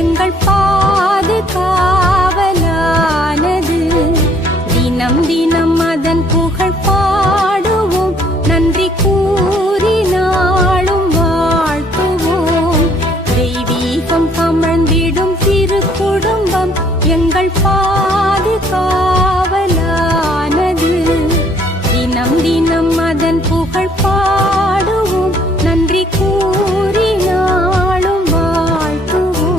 எங்கள் பாது காவலானது. தினம் தினம் அதன் புகழ் பாடுவோம், நன்றி கூறி நாளும் வாழ்த்துவோம். தெய்வீகம் கமழ்ந்திடும் திரு குடும்பம் எங்கள் பாது காவலானது. தினம் தினம் அதன் புகழ் பாடுவோம், நன்றி கூறி நாளும் வாழ்த்துவோம்.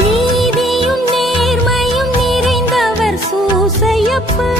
நீதியும் நேர்மையும் நிறைந்தவர் சூசையப்பர்.